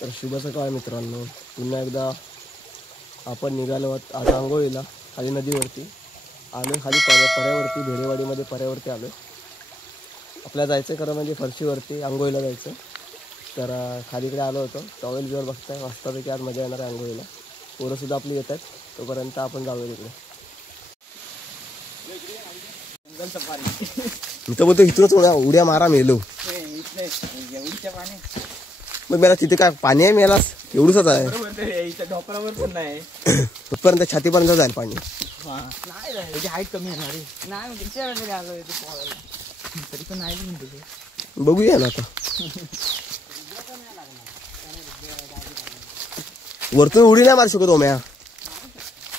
तर शुभ सकाळ मित्रांनो, पुन्हा एकदा आपण निघालो आहोत आज आंघोळीला खाली नदीवरती. आम्ही खाली पर्यावरती भेडेवाडीमध्ये पर्यावरती आलो. आपल्याला जायचं खरं म्हणजे फरशीवरती आंघोळीला जायचं. तर खालीकडे आलो होतो. टॉवेल बिवर बघताय मस्तपैकी आज मजा येणार आहे आंघोळीला. पोरंसुद्धा आपली येत आहेत, तोपर्यंत आपण जाऊया तिकडे. इथं बोलतो इथूनच उड्या मारा मेलो. मग मला तिथे काय पाणी आहे मेलास एवढंच आहे. डोकरावर पण नाही कुठपर्यंत छातीपर्यंत जाईल पाणी. त्याची हाईट कमी येणार नाही आलो तरी पण नाही म्हणते. बघूया ना आता. वरतून उडी नाही मारू शकतो म्या.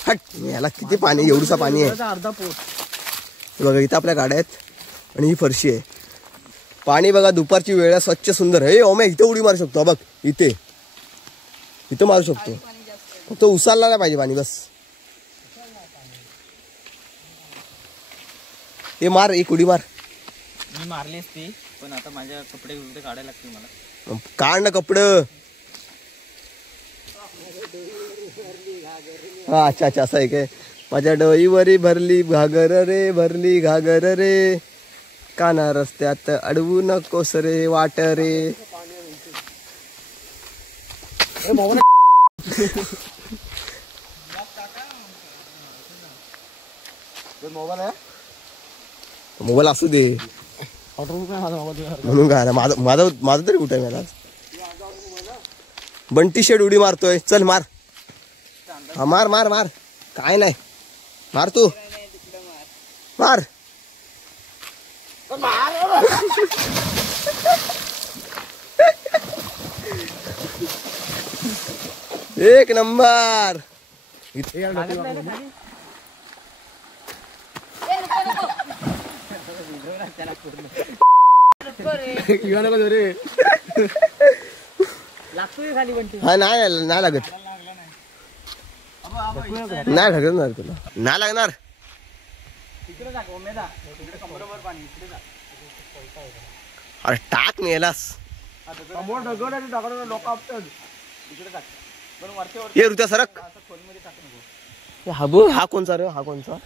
हट याला किती पाणी एवढूसा पाणी आहे. अर्धा पोट बघा इथं आपल्या गाड्या आहेत आणि ही फरशी आहे. पाणी बघा दुपारची वेळ आहे, स्वच्छ सुंदर आहे. ओम्या इथं उडी मारू शकतो बघ. इथं मारू शकतो. फक्त उसाला नाही पाहिजे पाणी बस. ते मार एक उडी मार. मी मारली असती पण आता माझ्या कपडे काढायला लागतील मला. काढ ना कपडे. हा अच्छा अच्छा असं आहे काय. माझ्या डोईवरी भरली घागर रे, भरली घागर रे, काना रस्त्यात अडवू नकोस रे वाट रे. मोबाईल असू दे म्हणून काय माझं तरी कुठे मला. बंटी शेड उडी मारतोय. चल मार. हा मार मार मार. काय नाही मार तू मार. एक नंबर. हा नाही नाही लागत. नाही लागणार तुला. नाही लागणार. अरे टाक मेलास. ये ऋत्या सरक. हा कोणचा रे. हा कोणचा.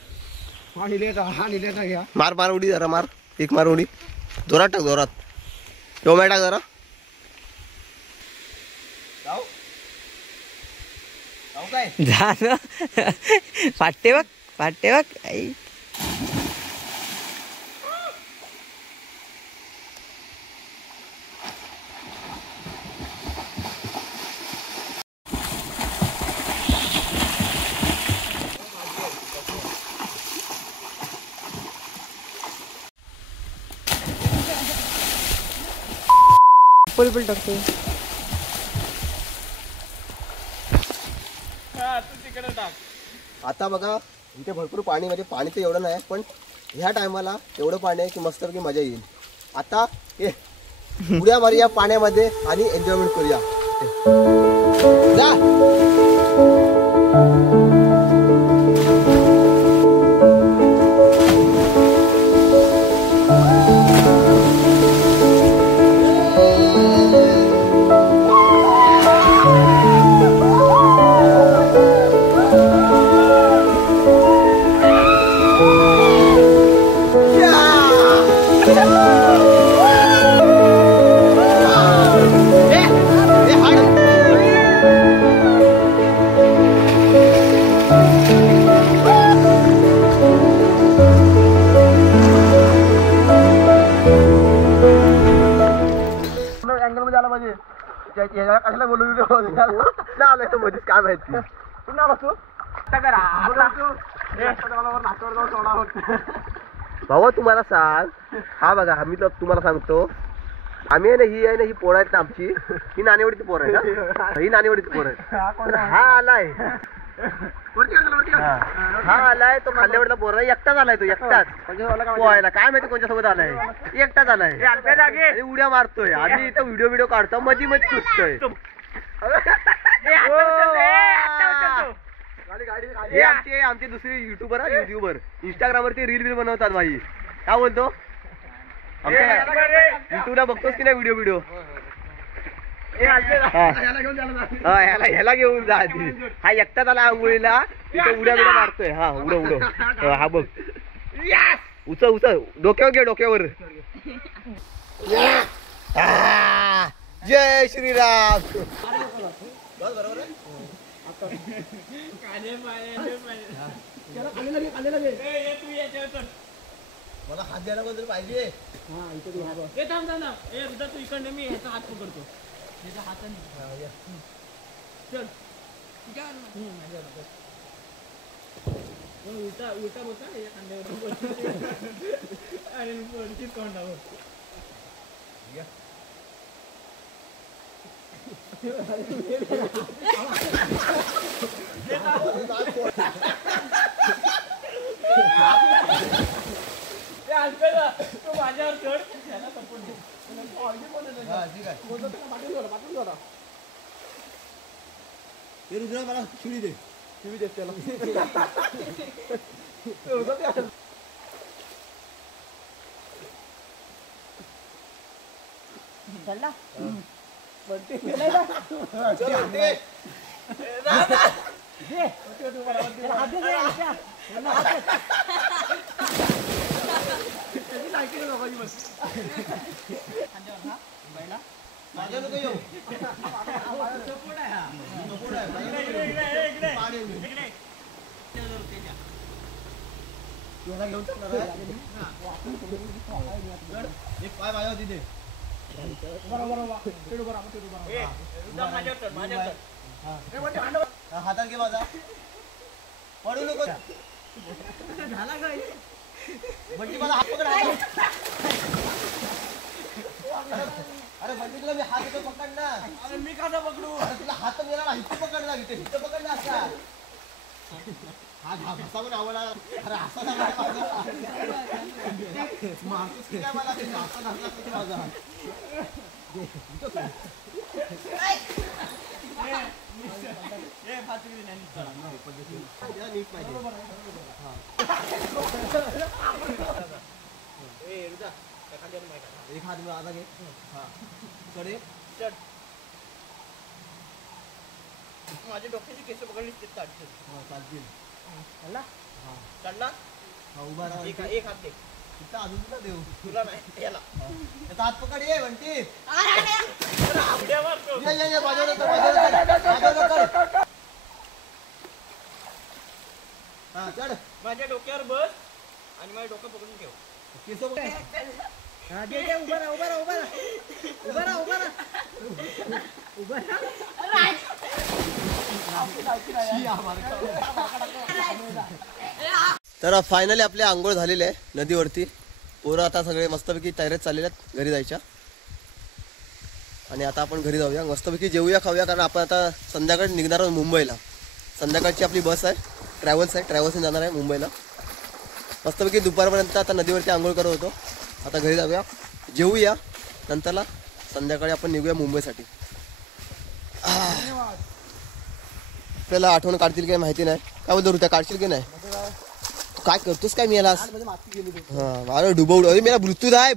मार मार उडी जरा मार. एक मार उडी जोरात टाक जोरात. टोमॅटो टाक जरा. फाटते बघ फाटते बघ. पण टाकतो. आता बघा इथे भरपूर पाणी म्हणजे पाणी तर एवढं नाही पण ह्या टायमाला एवढं पाणी आहे की मस्त की मजा येईल. आता उड्या मारूया पाण्यामध्ये आणि एन्जॉयमेंट करूया. कशाला बोलू आलाय तो मध्येच काय माहिती. भावा तुम्हाला सांग. हा बघा आम्ही तर तुम्हाला सांगतो. आम्ही आहे ना ही आहे ना ही पोरं आहेत ना आमची. ही नाणेवाडीची पोरं आहे ना. ही नाणेवाडीची पोरं आहे. हा आलाय हा आलाय तो खाल्ल्यावरला पोरं एकटाच आलाय. तो एकटाच पोहायला काय माहिती कोणत्यासोबत आलाय. एकटाच आलाय. उड्या मारतोय. आम्ही इथं व्हिडिओ काढतो मध्ये मध्ये सुचतोय. हे आमचे दुसरे युट्यूबर इंस्टाग्रामवरती रील बनवतात भाई. काय बोलतो. युट्यूबला बघतोस की नाही व्हिडिओ. ह्याला घेऊन जा आधी. हा एकटाच आला आंघोळीला तिथं उड्या बिड्या मारतोय. हा उडव हा बघ उचल डोक्यावर घे डोक्यावर. जय श्रीराम. बरोबर मला हात द्यायला बद्दल पाहिजे. तू इकडे मी ह्याचा हात पकडतो. हाताने चल उलटा उलटा बसा या खांद्यावर आणि वरतीच कोंडावर. तू माझ्यावर चढ त्याला सपोर्ट दे. मला शिडी दे. शिडी दे त्याला. चला पाय माझ्या तिथे हातात घे माझा. पडू नको झाला काय बंटी मला हात पकड. अरे बंटी तुला मी हात इथं पकड ना. अरे मी कसा पकडू. अरे तुला हात मिळाला ना इथं पकड ना. इथं पकड ना असा. हा घासा पण आवडला. अरे असा मारतोस की काय मला ते घासा घातला माझा. एक हात आता घे. कडे चढ. माझ्या डोक्याची केस पकडली चालतील. चढला उभा राहा. एक हात दे. तिथं अजून तुला देऊ. तुला नाही याला त्याचा हात पकड. ये म्हणते उड्या मारतो. ये माझ्यावर. हा चढ. माझ्या डोक्यावर बस आणि माझं डोकं पकडून ठेव. केस पकड. तर फायनली आपली आंघोळ झालेली आहे नदीवरती. पोरं आता सगळे मस्तपैकी तयारीत चाललेले आहेत घरी जायच्या. आणि आता आपण घरी जाऊया मस्तपैकी जेवूया खाऊया. कारण आपण आता संध्याकाळी निघणार आहोत मुंबईला. संध्याकाळची आपली बस आहे ट्रॅव्हल्सने जाणार आहे मुंबईला. मस्तपैकी दुपारपर्यंत आता नदीवरती आंघोळ करत होतो. आता घरी जाऊया जेवूया. नंतरला संध्याकाळी आपण निघूया मुंबईसाठी. आपल्याला आठवण काढतील काय माहिती नाही. काय बोलतो त्या काढशील की नाही. काय करतोस काय मी याला. हा अरे डुबवड. अरे मेरा मृत्यू आहे.